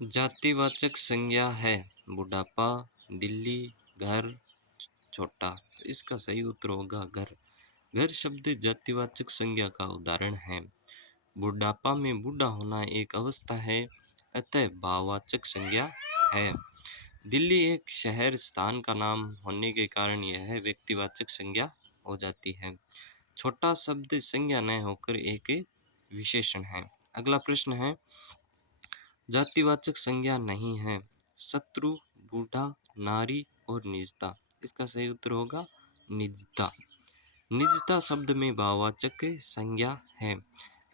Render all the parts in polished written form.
जातिवाचक संज्ञा है बुढ़ापा, दिल्ली, घर, छोटा। तो इसका सही उत्तर होगा घर। घर शब्द जातिवाचक संज्ञा का उदाहरण है। बुढ़ापा में बूढ़ा होना एक अवस्था है, अतः भाववाचक संज्ञा है। दिल्ली एक शहर स्थान का नाम होने के कारण यह व्यक्तिवाचक संज्ञा हो जाती है। छोटा शब्द संज्ञा न होकर एक विशेषण है। अगला प्रश्न है, जातिवाचक संज्ञा नहीं है। शत्रु, बूढ़ा, नारी और निजता। इसका सही उत्तर होगा निजता। निजता शब्द में भाववाचक संज्ञा है।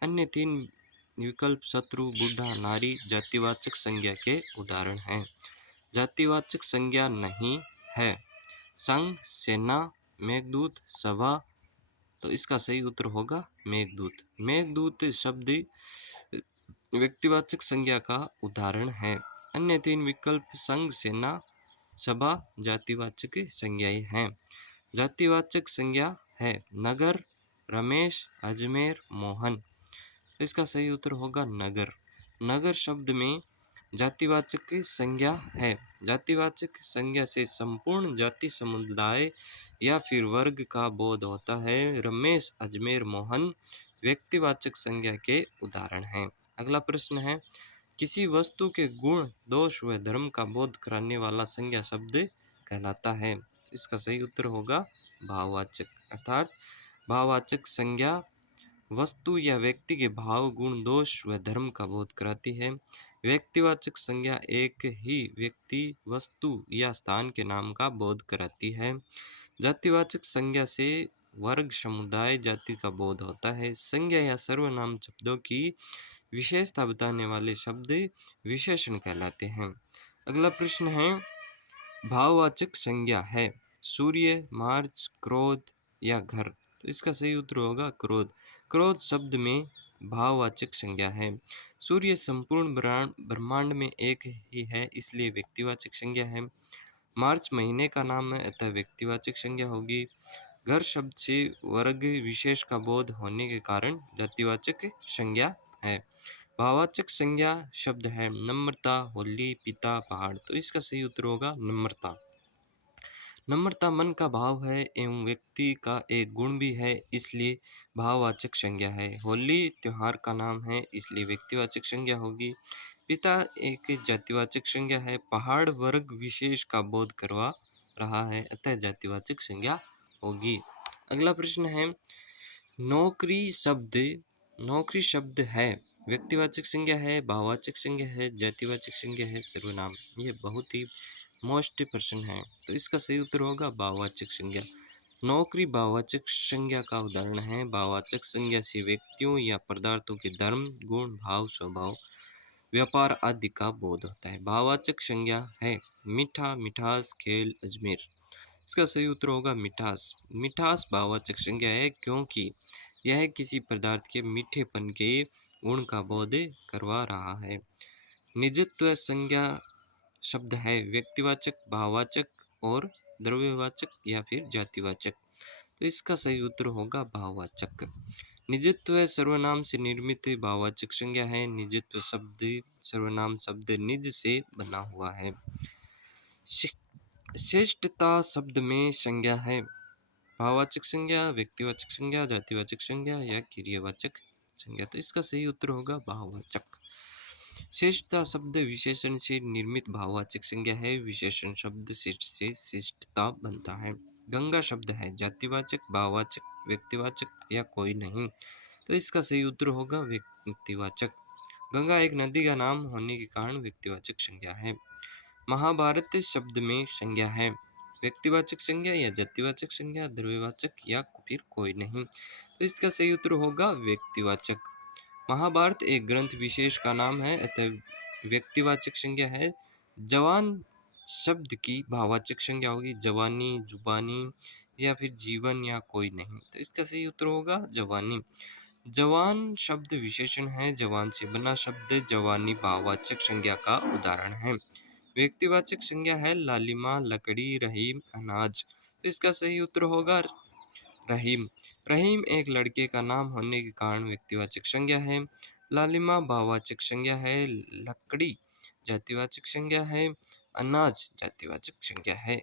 अन्य तीन विकल्प शत्रु, बूढ़ा, नारी जातिवाचक संज्ञा के उदाहरण हैं। जातिवाचक संज्ञा नहीं है संघ, सेना, मेघदूत, सभा। तो इसका सही उत्तर होगा मेघदूत। मेघदूत शब्द व्यक्तिवाचक संज्ञा का उदाहरण है। अन्य तीन विकल्प संघ, सेना, सभा जातिवाचक संज्ञाएं हैं। जातिवाचक संज्ञा है नगर, रमेश, अजमेर, मोहन। इसका सही उत्तर होगा नगर। नगर शब्द में जातिवाचक संज्ञा है। जातिवाचक संज्ञा से संपूर्ण जाति समुदाय या फिर वर्ग का बोध होता है। रमेश, अजमेर, मोहन व्यक्तिवाचक संज्ञा के उदाहरण हैं। अगला प्रश्न है, किसी वस्तु के गुण, दोष व धर्म का बोध कराने वाला संज्ञा शब्द कहलाता है। इसका सही उत्तर होगा भाववाचक। अर्थात भाववाचक संज्ञा वस्तु या व्यक्ति के भाव, गुण, दोष व धर्म का बोध कराती है। व्यक्तिवाचक संज्ञा एक ही व्यक्ति, वस्तु या स्थान के नाम का बोध कराती है। जातिवाचक संज्ञा से वर्ग, समुदाय, जाति का बोध होता है। संज्ञा या सर्वनाम शब्दों की विशेषता बताने वाले शब्द विशेषण कहलाते हैं। अगला प्रश्न है, भाववाचक संज्ञा है सूर्य, मार्च, क्रोध या घर। तो इसका सही उत्तर होगा क्रोध। क्रोध शब्द में भाववाचक संज्ञा है। सूर्य संपूर्ण ब्रह्मांड में एक ही है, इसलिए व्यक्तिवाचक संज्ञा है। मार्च महीने का नाम है, अतः व्यक्तिवाचक संज्ञा होगी। घर शब्द से वर्ग विशेष का बोध होने के कारण जातिवाचक संज्ञा है। भाववाचक संज्ञा शब्द है नम्रता, होली, पिता, पहाड़। तो इसका सही उत्तर होगा नम्रता। नम्रता मन का भाव है एवं व्यक्ति का एक गुण भी है, इसलिए भाववाचक संज्ञा है। होली त्योहार का नाम है, इसलिए व्यक्तिवाचक संज्ञा होगी। पिता एक जातिवाचक संज्ञा है। पहाड़ वर्ग विशेष का बोध करवा रहा है, अतः जातिवाचक संज्ञा होगी। अगला प्रश्न है, नौकरी शब्द है व्यक्तिवाचक संज्ञा है, भाववाचक संज्ञा है, जातिवाचक संज्ञा है, सर्वनाम। ये बहुत ही मोस्ट प्रश्न है, तो इसका सही उत्तर होगा भाववाचक संज्ञा। नौकरी भाववाचक संज्ञा का उदाहरण है। भाववाचक संज्ञा से व्यक्तियों या पदार्थों के धर्म, गुण, भाव, स्वभाव, व्यापार आदि का बोध होता है। भाववाचक संज्ञा है मीठा, मिठास, खेल, अजमेर। इसका सही उत्तर होगा मिठास। मिठास भाववाचक संज्ञा है क्योंकि यह किसी पदार्थ के मीठेपन के गुण का बोध करवा रहा है। निजत्व संज्ञा शब्द है व्यक्तिवाचक, भाववाचक और द्रव्यवाचक या फिर जातिवाचक। तो इसका सही उत्तर होगा भाववाचक। निजत्व सर्वनाम से निर्मित भाववाचक संज्ञा है। निजत्व शब्द सर्वनाम शब्द निज से बना हुआ है। श्रेष्ठता शब्द में संज्ञा है भाववाचक संज्ञा, व्यक्तिवाचक संज्ञा, जातिवाचक संज्ञा या क्रियावाचक संज्ञा। तो इसका सही उत्तर होगा भाववाचक। श्रेष्ठता शब्द विशेषण से निर्मित भाववाचक संज्ञा है। विशेषण शब्द श्रेष्ठ से श्रेष्ठता बनता है। गंगा शब्द है जातिवाचक, भाववाचक, व्यक्तिवाचक या कोई नहीं। तो इसका सही उत्तर होगा व्यक्तिवाचक। गंगा एक नदी का नाम होने के कारण व्यक्तिवाचक संज्ञा है। महाभारत शब्द में संज्ञा है व्यक्तिवाचक संज्ञा या जातिवाचक संज्ञा, द्रव्यवाचक या फिर कोई नहीं। तो इसका सही उत्तर होगा व्यक्तिवाचक। महाभारत एक ग्रंथ विशेष का नाम है, अतः व्यक्तिवाचक संज्ञा है। जवान शब्द की भाववाचक संज्ञा होगी जवानी, जुबानी या फिर जीवन या कोई नहीं। तो इसका सही उत्तर होगा जवानी। जवान शब्द विशेषण है। जवान से बना शब्द जवानी भाववाचक संज्ञा का उदाहरण है। व्यक्तिवाचक संज्ञा है लालिमा, लकड़ी, रहीम, अनाज। तो इसका सही उत्तर होगा रहीम। रहीम एक लड़के का नाम होने के कारण व्यक्तिवाचक संज्ञा है। लालिमा भाववाचक संज्ञा है। लकड़ी जातिवाचक संज्ञा है। अनाज जातिवाचक संज्ञा है।